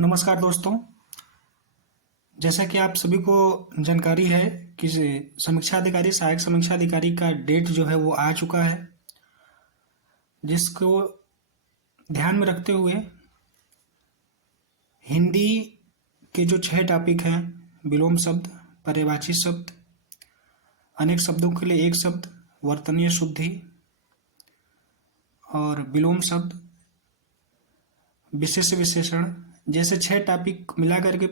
नमस्कार दोस्तों। जैसा कि आप सभी को जानकारी है कि समीक्षा अधिकारी सहायक समीक्षा अधिकारी का डेट जो है वो आ चुका है, जिसको ध्यान में रखते हुए हिंदी के जो 6 टॉपिक हैं, विलोम शब्द, पर्यायवाची शब्द, अनेक शब्दों के लिए एक शब्द, वर्तनीय शुद्धि और विलोम शब्द, विशेष विशेषण, जैसे 6 टॉपिक मिला करके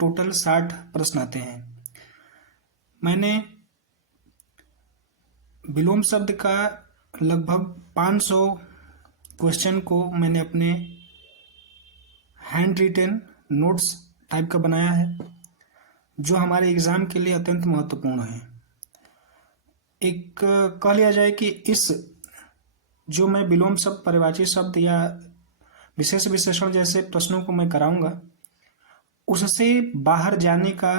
टोटल 60 प्रश्न आते हैं। मैंने विलोम शब्द का लगभग 500 क्वेश्चन को मैंने अपने हैंड रिटन नोट्स टाइप का बनाया है, जो हमारे एग्ज़ाम के लिए अत्यंत महत्वपूर्ण है। एक कह लिया जाए कि इस जो मैं विलोम शब्द, पर्यायवाची शब्द या विशेष विशेषण जैसे प्रश्नों को मैं कराऊंगा, उससे बाहर जाने का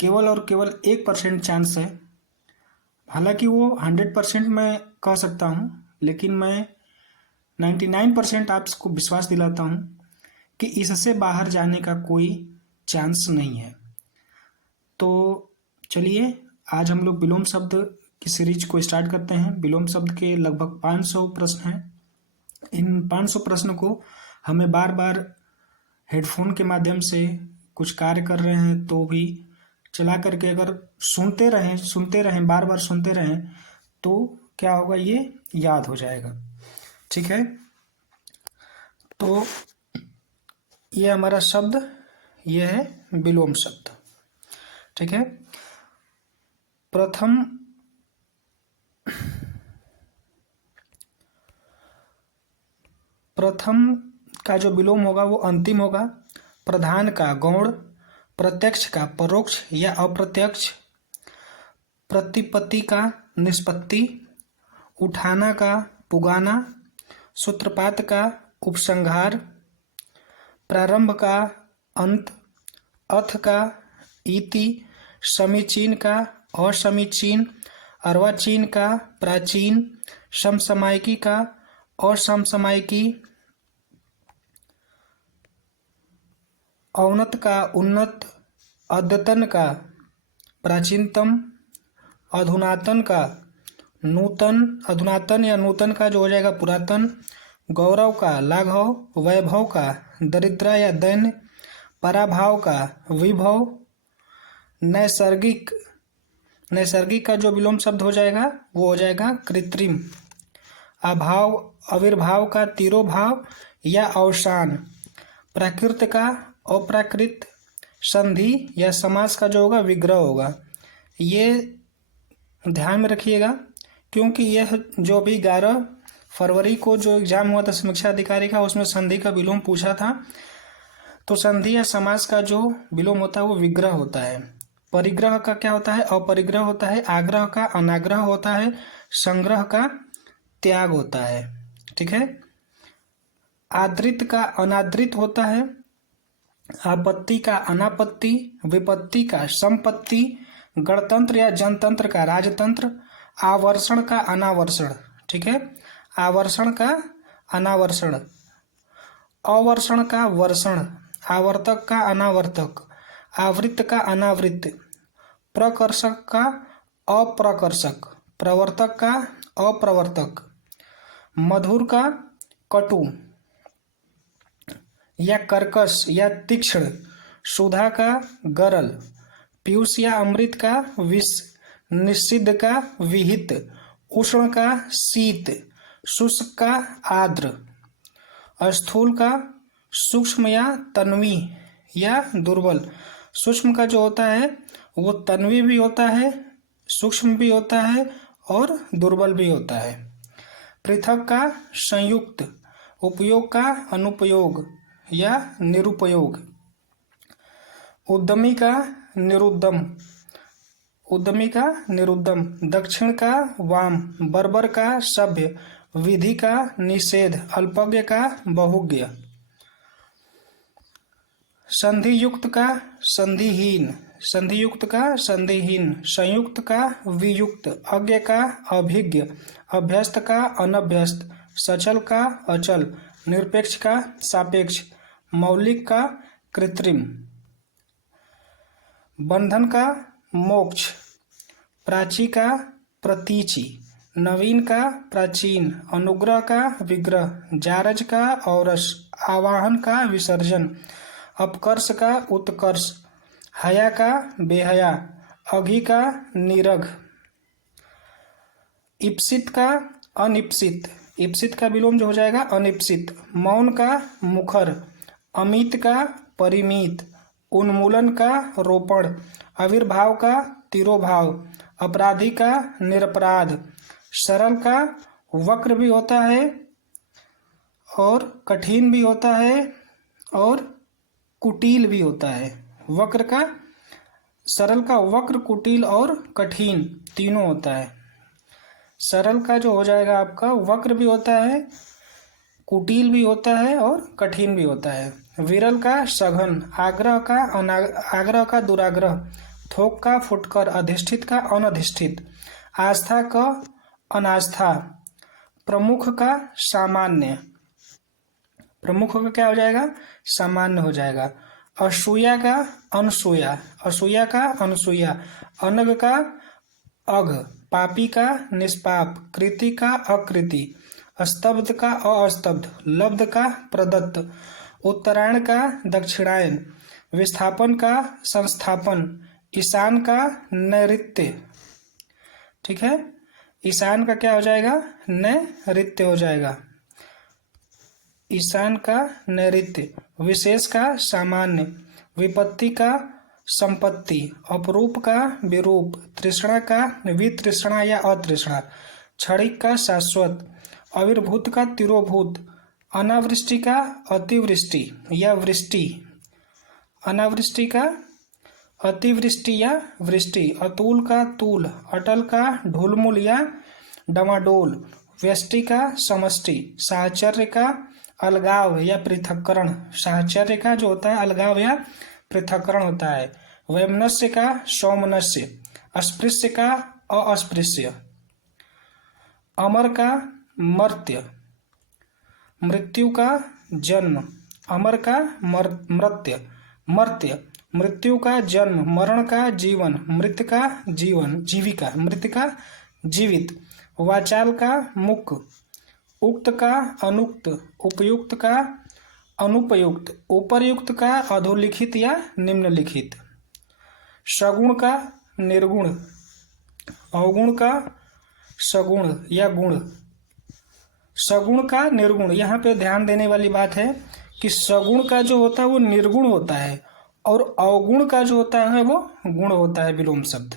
केवल और केवल 1% चांस है। हालांकि वो 100% मैं कह सकता हूँ, लेकिन मैं 99% आपको विश्वास दिलाता हूँ कि इससे बाहर जाने का कोई चांस नहीं है। तो चलिए आज हम लोग विलोम शब्द की सीरीज को स्टार्ट करते हैं। विलोम शब्द के लगभग 500 प्रश्न हैं। इन 500 प्रश्न को हमें बार बार हेडफोन के माध्यम से कुछ कार्य कर रहे हैं तो भी चला करके अगर सुनते रहें बार बार सुनते रहें तो क्या होगा, ये याद हो जाएगा। ठीक है, तो ये हमारा शब्द ये है विलोम शब्द। ठीक है, प्रथम का जो विलोम होगा वो अंतिम होगा। प्रधान का गौण, प्रत्यक्ष का परोक्ष या अप्रत्यक्ष, प्रतिपत्ति का निष्पत्ति, उठाना का पुगाना, सूत्रपात का उपसंहार, प्रारंभ का अंत, अथ का इति, समीचीन का असमीचीन, अर्वाचीन का प्राचीन, समसामयिकी का असमसामयिकी, औन्नत का उन्नत, अद्यतन का प्राचीनतम, अधुनातन का नूतन, अधुनातन या नूतन का जो हो जाएगा पुरातन, गौरव का लाघव, वैभव का दरिद्र या दैन्य, पराभाव का विभव, नैसर्गिक का जो विलोम शब्द हो जाएगा वो हो जाएगा कृत्रिम, अभाव आविर्भाव का तिरोभाव या अवसान, प्राकृत का अप्राकृत, संधि या समास का जो होगा विग्रह होगा। ये ध्यान में रखिएगा, क्योंकि यह जो भी 11 फरवरी को जो एग्जाम हुआ था समीक्षा अधिकारी का, उसमें संधि का विलोम पूछा था। तो संधि या समास का जो विलोम होता है वो विग्रह होता है। परिग्रह का क्या होता है? अपरिग्रह होता है। आग्रह का अनाग्रह होता है। संग्रह का त्याग होता है। ठीक है, आदृत का अनादृत होता है। आपत्ति का अनापत्ति, विपत्ति का संपत्ति, गणतंत्र या जनतंत्र का राजतंत्र, आवर्षण का अनावर्षण। ठीक है, आवर्षण का अनावर्षण, अवर्षण का वर्षण, आवर्तक का अनावर्तक, आवृत्त का अनावृत्त, प्रकर्षक का अप्रकर्षक, प्रवर्तक का अप्रवर्तक, मधुर का कटु या कर्कश या तीक्ष्ण, सुधा का गरल, पीयूष या अमृत का विष, निषिद्ध का विहित, उष्ण का शीत, शुष्क का आर्द्र, स्थूल का सूक्ष्म या तन्वी या दुर्बल। सूक्ष्म का जो होता है वो तन्वी भी होता है, सूक्ष्म भी होता है और दुर्बल भी होता है। पृथक का संयुक्त, उपयोग का अनुपयोग या निरुपयोग, उद्यमी का निरुद्यम, दक्षिण का वाम, बर्बर का सभ्य, विधि का निषेध, अल्पज्ञ का बहुज्ञ, संधियुक्त का संधिहीन, संयुक्त का वियुक्त, अज्ञ का अभिज्ञ, अभ्यस्त का अनभ्यस्त, सचल का अचल, निरपेक्ष का सापेक्ष, मौलिक का कृत्रिम, बंधन का मोक्ष, प्राची का प्रतीचि, नवीन का प्राचीन, अनुग्रह का विग्रह, जारज का औरस, आवाहन का विसर्जन, अपकर्ष का उत्कर्ष, हया का बेहया, अघि का निरघ, इप्सित का अनिप्सित, इप्सित का विलोम जो हो जाएगा अनिप्सित, मौन का मुखर, अमित का परिमित, उन्मूलन का रोपण, आविर्भाव का तिरोभाव, अपराधी का निरपराध, सरल का वक्र भी होता है और कठिन भी होता है और कुटिल भी होता है। वक्र का, सरल का वक्र, कुटिल और कठिन तीनों होता है। सरल का जो हो जाएगा आपका वक्र भी होता है, कुटिल भी होता है और कठिन भी होता है। विरल का सघन, आग्रह का दुराग्रह, थोक का फुटकर, अधिष्ठित का अनधिष्ठित, आस्था का अनास्था, प्रमुख का सामान्य, प्रमुख का क्या हो जाएगा सामान्य हो जाएगा। असूया का अनसूया, असूया का अनसूया, अनग का अघ, पापी का निष्पाप, कृति का अकृति, स्तब्ध का अस्तब्ध, लब्ध का प्रदत्त, उत्तरायण का दक्षिणायन, विस्थापन का संस्थापन, ईशान का नैऋत्य। ठीक है, ईशान का क्या हो जाएगा नैऋत्य हो जाएगा, ईशान का नैऋत्य, विशेष का सामान्य, विपत्ति का संपत्ति, अपरूप का विरूप, तृष्णा का वितृष्णा या अतृष्णा, क्षणिक का शाश्वत, आविर्भूत का तिरोभूत, अनावृष्टि का अतिवृष्टि या वृष्टि, अनावृष्टि का अतिवृष्टि या वृष्टि, अतुल का तूल, अटल का ढुलमुल या डमाडोल, व्यष्टि का समष्टि, साहचर्य का अलगाव या पृथक्करण, साहचर्य का जो होता है अलगाव या पृथक्करण होता है, वैमनस्य का सौमनस्य, अस्पृश्य का अस्पृश्य, अमर का मर्त्य, मृत्यु का जन्म, अमर का मर्त्य, मर्त्य, मृत्यु का जन्म, मरण का जीवन, मृत का जीवन जीविका, मृत का जीवित, वाचाल का मुक, उक्त का अनुक्त, उपयुक्त का अनुपयुक्त, उपरयुक्त का अधोलिखित या निम्नलिखित, सगुण का निर्गुण, अवगुण का सगुण या गुण, सगुण का निर्गुण। यहाँ पे ध्यान देने वाली बात है कि सगुण का जो होता है वो निर्गुण होता है और अवगुण का जो होता है वो गुण होता है विलोम शब्द।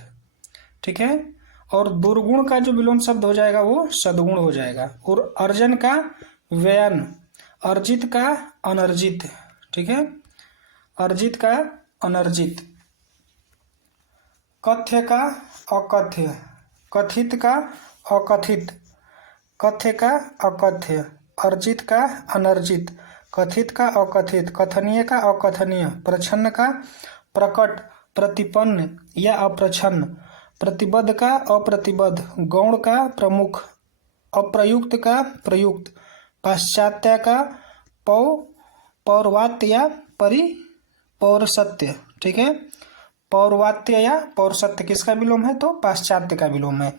ठीक है, और दुर्गुण का जो विलोम शब्द हो जाएगा वो सद्गुण हो जाएगा। और अर्जन का व्ययन, अर्जित का अनर्जित। ठीक है, अर्जित का अनर्जित, कथ्य का अकथ्य, कथित का अकथित, कथ्य का अकथ्य, अर्जित का अनर्जित, कथित का अकथित, कथनीय का अकथनीय, प्रच्छन्न का प्रकट, प्रतिपन्न या अप्रच्छन्न, प्रतिबद्ध का अप्रतिबद्ध, गौण का प्रमुख, अप्रयुक्त का प्रयुक्त, पाश्चात्य का पौर्वात्य या पौरसत्य। ठीक है, पौर्वात्य या पौरसत्य किसका विलोम है तो पाश्चात्य का विलोम है।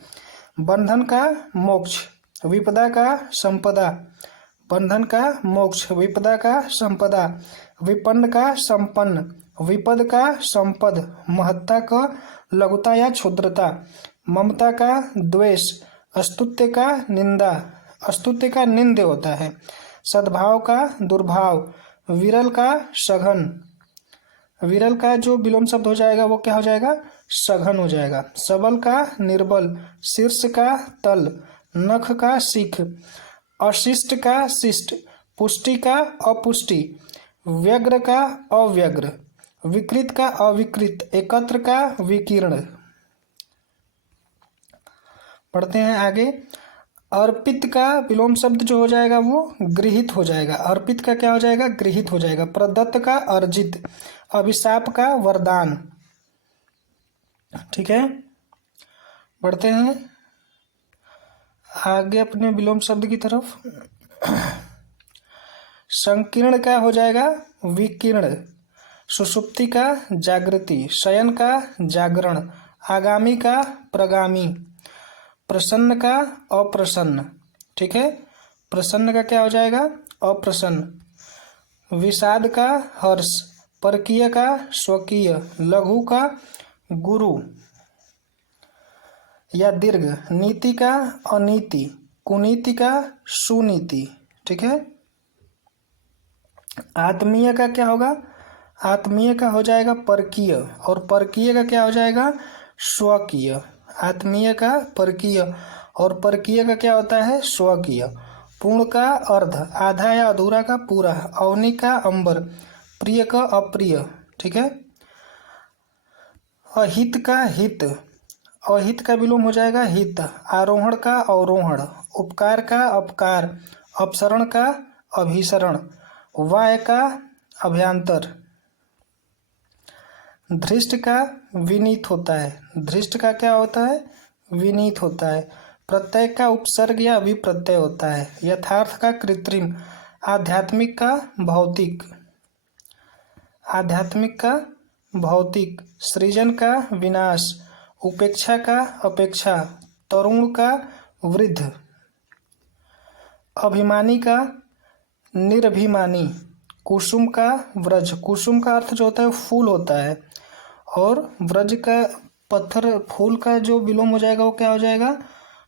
बंधन का मोक्ष, विपदा का संपदा, बंधन का मोक्ष, विपदा का संपदा, विपन्न का संपन्न, विपद का संपद, महत्ता का लघुता या क्षुद्रता, ममता का द्वेष, अस्तुत्य का निंदा, अस्तुत्य का निंद्य होता है, सद्भाव का दुर्भाव, विरल का सघन, विरल का जो विलोम शब्द हो जाएगा वो क्या हो जाएगा सघन हो जाएगा, सबल का निर्बल, शीर्ष का तल, नख का शिख, अशिष्ट का शिष्ट, पुष्टि का अपुष्टि, व्यग्र का अव्यग्र, विकृत का अविकृत, एकत्र का विकीर्ण। पढ़ते हैं आगे। अर्पित का विलोम शब्द जो हो जाएगा वो गृहित हो जाएगा, अर्पित का क्या हो जाएगा गृहित हो जाएगा, प्रदत्त का अर्जित, अभिशाप का वरदान। ठीक है, बढ़ते हैं आगे अपने विलोम शब्द की तरफ। संकीर्ण का हो जाएगा विकीर्ण, सुषुप्ति का जागृति, शयन का जागरण, आगामी का प्रगामी, प्रसन्न का अप्रसन्न, ठीक है, प्रसन्न का क्या हो जाएगा अप्रसन्न, विषाद का हर्ष, परकीय का स्वकीय, लघु का गुरु या दीर्घ, नीति का अनीति, कुनीति का सुनीति, ठीक है। आत्मीय का क्या होगा, आत्मीय का हो जाएगा परकीय, और परकीय का क्या हो जाएगा स्वकीय। आत्मीय का परकीय और परकीय का क्या होता है स्वकीय। पूर्ण का अर्ध, आधा या अधूरा का पूरा, अवनी का अंबर, प्रिय का अप्रिय, ठीक है। अहित का हित, अहित का विलोम हो जाएगा हित, आरोहण का अवरोहण, उपकार का अपकार, अपसरण का अभिसरण, वाय का अभ्यंतर, धृष्ट का विनीत होता है, धृष्ट का क्या होता है विनीत होता है, प्रत्यय का उपसर्ग या विप्रत्यय होता है, यथार्थ का कृत्रिम, आध्यात्मिक का भौतिक, आध्यात्मिक का भौतिक, सृजन का विनाश, उपेक्षा का अपेक्षा, तरुण का वृद्ध, अभिमानी का निरभिमानी, कुसुम का व्रज, कुसुम का अर्थ जो होता है फूल होता है, और व्रज का पत्थर, फूल का जो विलोम हो जाएगा वो क्या हो जाएगा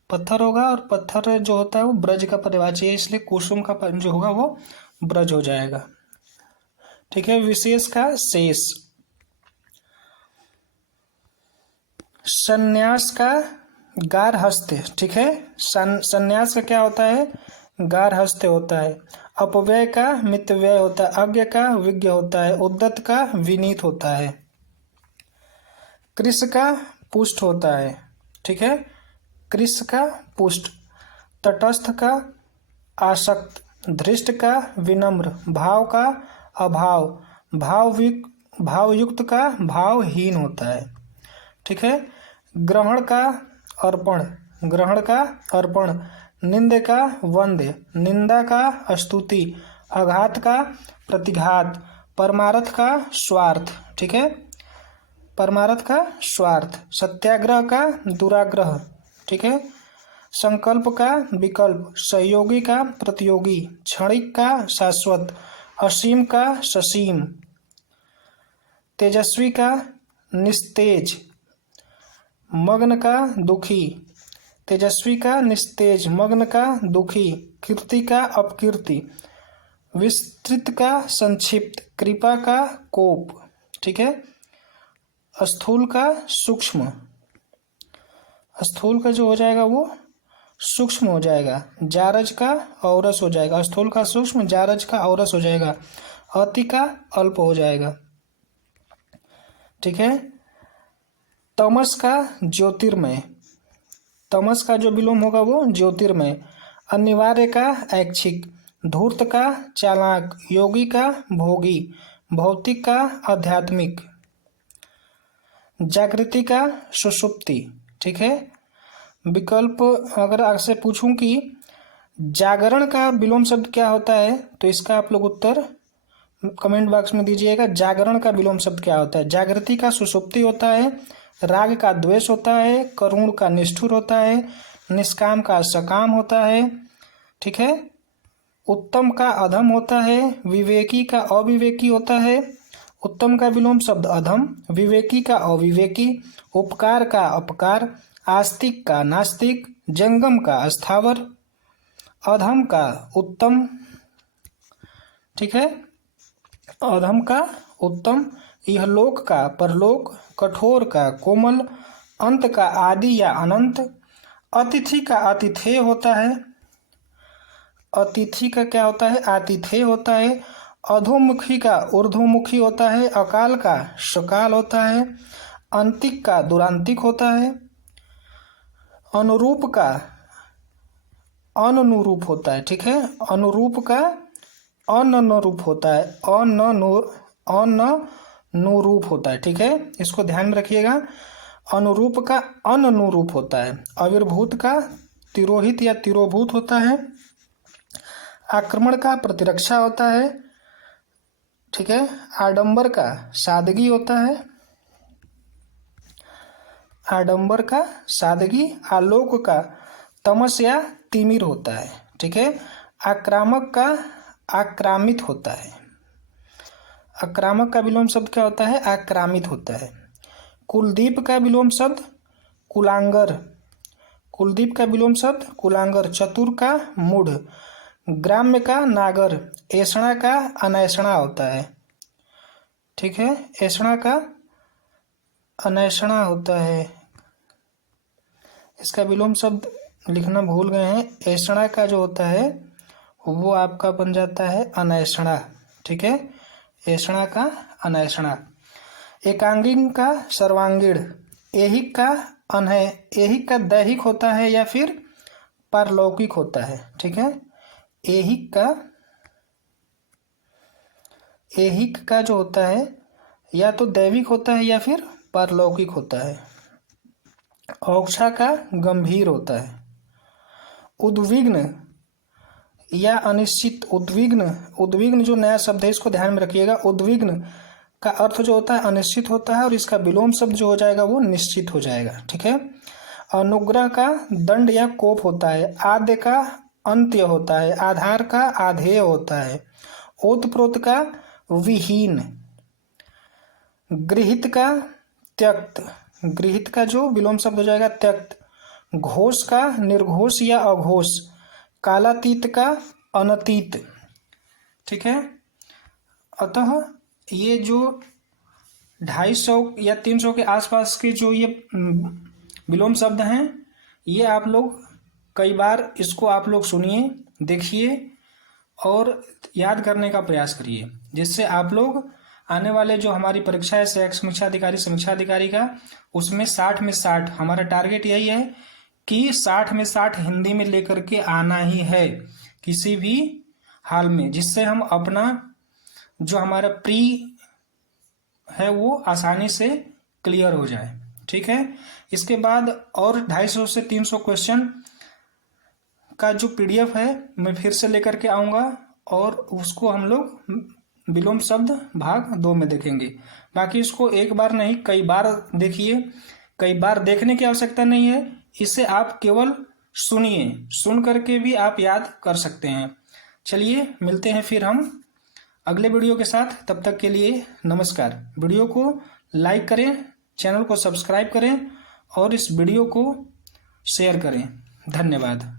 पत्थर होगा, और पत्थर जो होता है वो ब्रज का पर्यायवाची है, इसलिए कुसुम का जो होगा वो ब्रज हो जाएगा, ठीक है। विशेष का शेष, संन्यास का गारहस्थ्य, ठीक है, संन्यास का क्या होता है गारहस्थ्य होता है, अपव्यय का मितव्यय होता है, अज्ञ का विज्ञ होता है, उद्दत का विनीत होता है, कृष का पुष्ट होता है, ठीक है, कृष का पुष्ट, तटस्थ का आसक्त, धृष्ट का विनम्र, भाव का अभाव, भावयुक्त का भावहीन होता है, ठीक है। ग्रहण का अर्पण, ग्रहण का अर्पण, निंद का वंद्य, निंदा का स्तुति, आघात का प्रतिघात, परमार्थ का स्वार्थ, ठीक है, परमार्थ का स्वार्थ, सत्याग्रह का दुराग्रह, ठीक है, संकल्प का विकल्प, सहयोगी का प्रतियोगी, क्षणिक का शाश्वत, असीम का ससीम, तेजस्वी का निस्तेज, मग्न का दुखी, तेजस्वी का निस्तेज, मग्न का दुखी, कीर्ति का अपकीर्ति, विस्तृत का संक्षिप्त, कृपा का कोप, ठीक है, स्थूल का सूक्ष्म, स्थूल का जो हो जाएगा वो सूक्ष्म हो जाएगा, जारज का औरस हो जाएगा, स्थूल का सूक्ष्म, जारज का औरस हो जाएगा, अति का अल्प हो जाएगा, ठीक है। तमस का ज्योतिर्मय, तमस का जो विलोम होगा वो ज्योतिर्मय, अनिवार्य का ऐच्छिक, धूर्त का चालाक, योगी का भोगी, भौतिक का आध्यात्मिक, जागृति का सुषुप्ति, ठीक है। विकल्प अगर आपसे पूछूं कि जागरण का विलोम शब्द क्या होता है, तो इसका आप लोग उत्तर कमेंट बॉक्स में दीजिएगा। जागरण का विलोम शब्द क्या होता है? जागृति का सुषुप्ति होता है, राग का द्वेष होता है, करुण का निष्ठुर होता है, निष्काम का सकाम होता है, ठीक है। उत्तम का अधम होता है, विवेकी का अविवेकी होता है। उत्तम का विलोम शब्द अधम, विवेकी का अविवेकी, उपकार का अपकार, आस्तिक का नास्तिक, जंगम का अस्थावर, अधम का उत्तम, ठीक है, अधम का उत्तम, इहलोक का परलोक, कठोर का कोमल, अंत का आदि या अनंत, अतिथि का आतिथेय होता है, अतिथि का क्या होता है? आतिथेय होता है। अधोमुखी का ऊर्ध्वमुखी होता है, अकाल का सकाल होता है, अंतिक का दुरांतिक होता है, अनुरूप का अनुरूप होता है, ठीक है, अनुरूप का अनुरूप होता है, अनुरूप होता है, ठीक है, इसको ध्यान में रखिएगा। अनुरूप का अनुरूप होता है, आविर्भूत का तिरोहित या तिरोभूत होता है, आक्रमण का प्रतिरक्षा होता है, ठीक है। आडंबर का सादगी होता है, आडंबर का सादगी। आलोक का तमस या तिमिर होता है, ठीक है। आक्रामक का आक्रामित होता है। आक्रामक का विलोम शब्द क्या होता है? आक्रामित होता है। कुलदीप का विलोम शब्द कुलांगर। कुलदीप का विलोम शब्द कुलांगर। चतुर का मूढ़। ग्राम्य का नागर। ऐसणा का अनैसणा होता है, ठीक है। ऐसणा का अनैसणा होता है। इसका विलोम शब्द लिखना भूल गए हैं। ऐसणा का जो होता है वो आपका बन जाता है अनैसणा, ठीक है। ऐसणा का अनैसणा। एकांगिक का सर्वांगीण। ऐहिक का अनय। ऐहिक का दैहिक होता है या फिर पारलौकिक होता है, ठीक है। ऐहिक का जो होता है या तो दैविक होता है या फिर पारलौकिक होता है। औक्षा का गंभीर होता है। उद्विग्न या अनिश्चित। उद्विग्न जो नया शब्द है इसको ध्यान में रखिएगा। उद्विग्न का अर्थ जो होता है अनिश्चित होता है और इसका विलोम शब्द जो हो जाएगा वो निश्चित हो जाएगा, ठीक है। अनुग्रह का दंड या कोप होता है। आद्य का अंत्य होता है। आधार का आधेय होता है। ओतप्रोत का विहीन। गृहीत का त्यक्त। गृहीत का जो विलोम शब्द हो जाएगा त्यक्त। घोष का निर्घोष या अघोष। कालातीत का अनतीत, ठीक है। अतः ये जो 250 या 300 के आसपास के जो ये विलोम शब्द हैं ये आप लोग कई बार इसको आप लोग सुनिए, देखिए और याद करने का प्रयास करिए, जिससे आप लोग आने वाले जो हमारी परीक्षा है समीक्षा अधिकारी का उसमें 60 में 60 हमारा टारगेट यही है कि 60 में 60 हिंदी में लेकर के आना ही है किसी भी हाल में, जिससे हम अपना जो हमारा प्री है वो आसानी से क्लियर हो जाए, ठीक है। इसके बाद और 250 से 300 क्वेश्चन का जो PDF है मैं फिर से लेकर के आऊँगा और उसको हम लोग विलोम शब्द भाग 2 में देखेंगे। बाकी इसको एक बार नहीं कई बार देखिए। कई बार देखने की आवश्यकता नहीं है, इसे आप केवल सुनिए, सुन करके भी आप याद कर सकते हैं। चलिए मिलते हैं फिर हम अगले वीडियो के साथ। तब तक के लिए नमस्कार। वीडियो को लाइक करें, चैनल को सब्सक्राइब करें और इस वीडियो को शेयर करें। धन्यवाद।